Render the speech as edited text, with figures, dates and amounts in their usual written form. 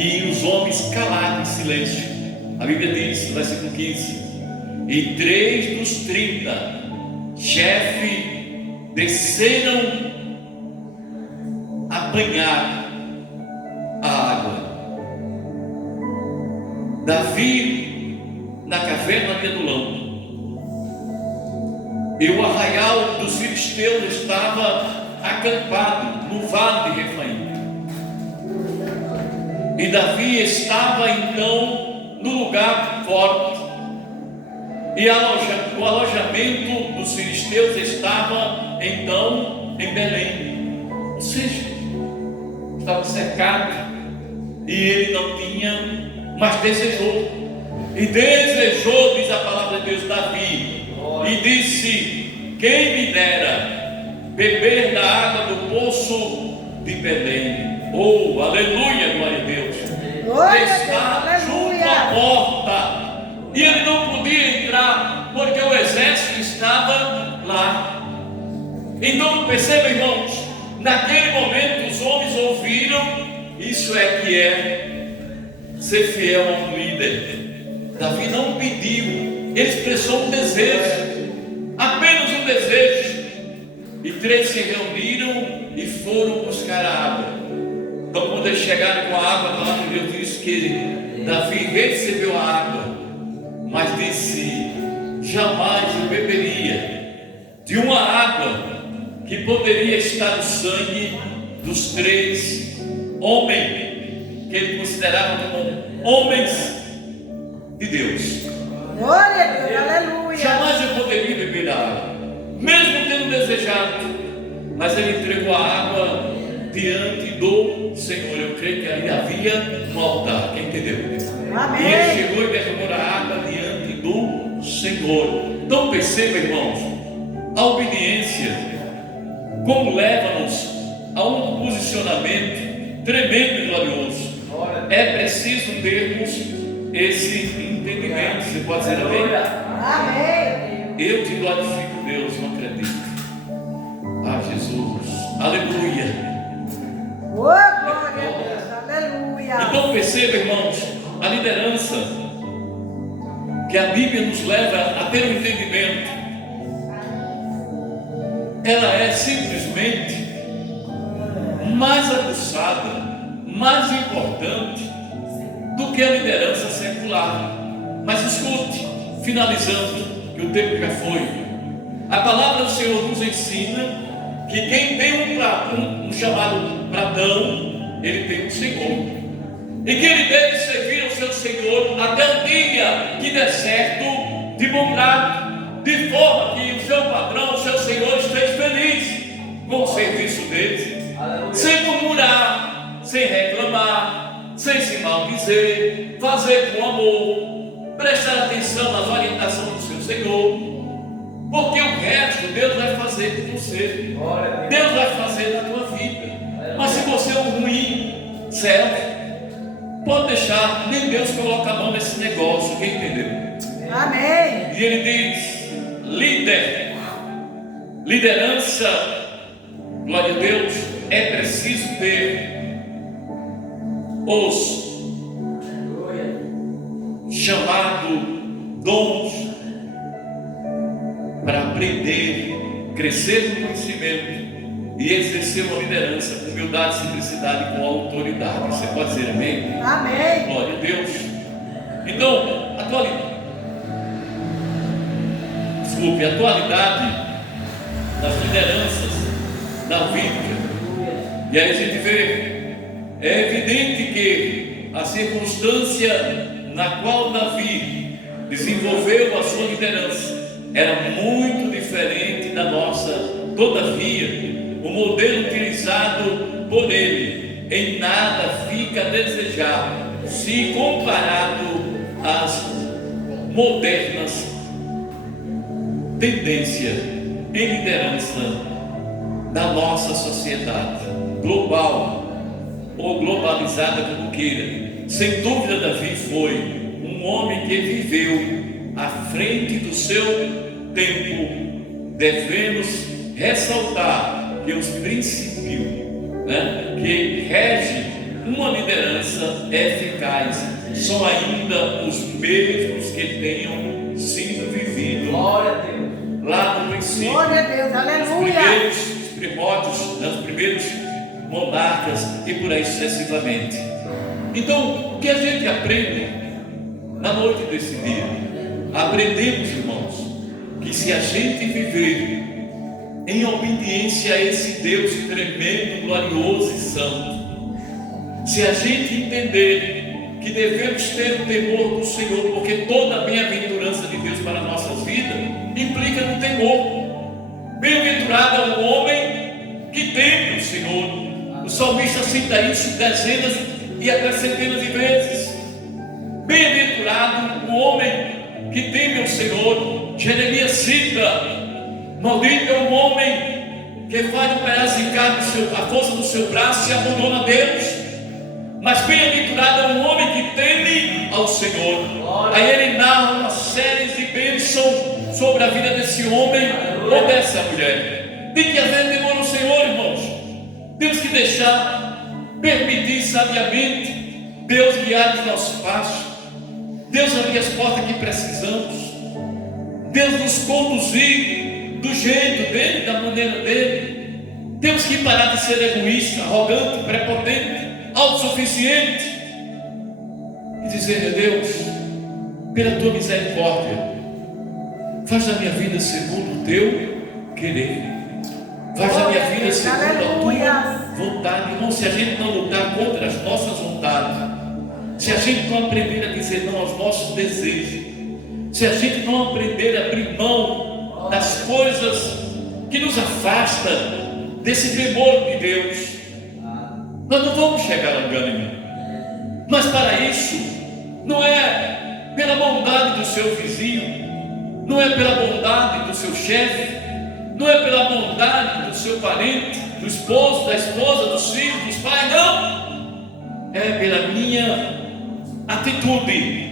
e os homens calaram em silêncio. A Bíblia diz, no versículo 15: e 3 dos 30 chefes desceram a banhar a água. Davi na caverna de Adulão, e o arraial dos filisteus estava acampado no vale de Refaim. E Davi estava então no lugar forte, e o alojamento dos filisteus estava então em Belém, ou seja, estava cercado, e ele não tinha, mas desejou, diz a palavra de Deus, Davi, e disse: quem me dera beber da água do poço de Belém. Oh, aleluia, glória a Deus. Está junto à porta, e ele não podia entrar, porque o exército estava lá. Então perceba, irmãos, naquele momento os homens ouviram. Isso é que é ser fiel a um líder. Davi não pediu, ele expressou um desejo, apenas um desejo. E 3 se reuniram e foram buscar a água. Então, quando eles chegaram com a água, a palavra de Deus diz que Davi recebeu a água, mas disse: jamais eu beberia de uma água que poderia estar no sangue dos 3 homens que ele considerava como homens de Deus. Glória a Deus, aleluia. Jamais eu poderia beber da água, mesmo tendo desejado, mas ele entregou a água diante do Senhor. Eu creio que ali havia um altar, quem entendeu? Amém. E ele chegou e derramou a água diante do Senhor. Então perceba, irmãos, a obediência como leva-nos a um posicionamento tremendo e glorioso. É preciso termos esse entendimento. Você pode dizer amém? Amém. Eu te glorifico, Deus, não acredito. Ah, Jesus, aleluia. Oh, glória a Deus, aleluia. Então perceba, irmãos, a liderança que a Bíblia nos leva a ter um entendimento, ela é simplesmente mais aguçada, mais importante do que a liderança secular. Mas escute, finalizando, que o tempo já foi, a palavra do Senhor nos ensina que quem tem um chamado pradão, ele tem um Senhor, e que ele deve servir ao seu Senhor até o dia que der certo de bom grado, de forma que o seu patrão, o seu Senhor, esteja feliz com o serviço dele, sem murmurar, sem reclamar, sem se maldizer, fazer com amor, prestar atenção nas orientações do seu Senhor, porque o resto Deus vai fazer com você, Deus vai fazer na tua vida. Mas se você é um ruim servo, pode deixar, nem Deus coloca a mão nesse negócio, quem entendeu? Amém. E ele diz: liderança, glória a Deus, é preciso ter os chamados dons para aprender, crescer no conhecimento e exercer uma liderança com humildade, simplicidade e com autoridade. Você pode dizer amém? Amém. Glória a Deus. Então, a atualidade das lideranças da vida. E aí a gente vê, é evidente que a circunstância na qual Davi desenvolveu a sua liderança era muito diferente da nossa. Todavia, o modelo utilizado por ele em nada fica a desejar se comparado às modernas tendências em liderança da nossa sociedade global ou globalizada, como queira. Sem dúvida, Davi foi um homem que viveu à frente do seu tempo. Devemos ressaltar que os princípios que regem uma liderança eficaz são ainda os mesmos que tenham sido vividos Glória a Deus. lá no princípio. Glória a Deus, aleluia. Os primórdios, os primeiros monarcas e por aí sucessivamente. Então, o que a gente aprende na noite desse dia? Aprendemos, irmãos, que se a gente viver em obediência a esse Deus tremendo, glorioso e santo, se a gente entender que devemos ter o temor do Senhor, porque toda a bem-aventurança de Deus para a nossa vida implica no temor. Bem-aventurado é o homem que teme o Senhor. O salmista cita isso dezenas e até centenas de vezes. Bem-aventurado o homem que teme o Senhor. Jeremias cita: maldito é o homem que faz o pedazicar a força do seu braço e abandona Deus. Mas bem-aventurado é o homem que teme ao Senhor. Aí ele narra uma série de bênçãos sobre a vida desse homem ou dessa mulher. Tem que haver temor no Senhor, irmãos. Temos que permitir sabiamente Deus guiar os nossos passos, Deus abrir as portas que precisamos, Deus nos conduzir do jeito dele, da maneira dele. Temos que parar de ser egoísta, arrogante, prepotente, autossuficiente e dizer: meu Deus, pela tua misericórdia, faz da minha vida segundo o teu querer, faz da minha vida segundo a tua vontade. Irmão, se a gente não lutar contra as nossas vontades, se a gente não aprender a dizer não aos nossos desejos, se a gente não aprender a abrir mão das coisas que nos afastam desse temor de Deus, nós não vamos chegar ao lugar nenhum. Mas para isso, não é pela bondade do seu vizinho, não é pela bondade do seu chefe, não é pela bondade do seu parente, do esposo, da esposa, dos filhos, dos pais, não. É pela minha atitude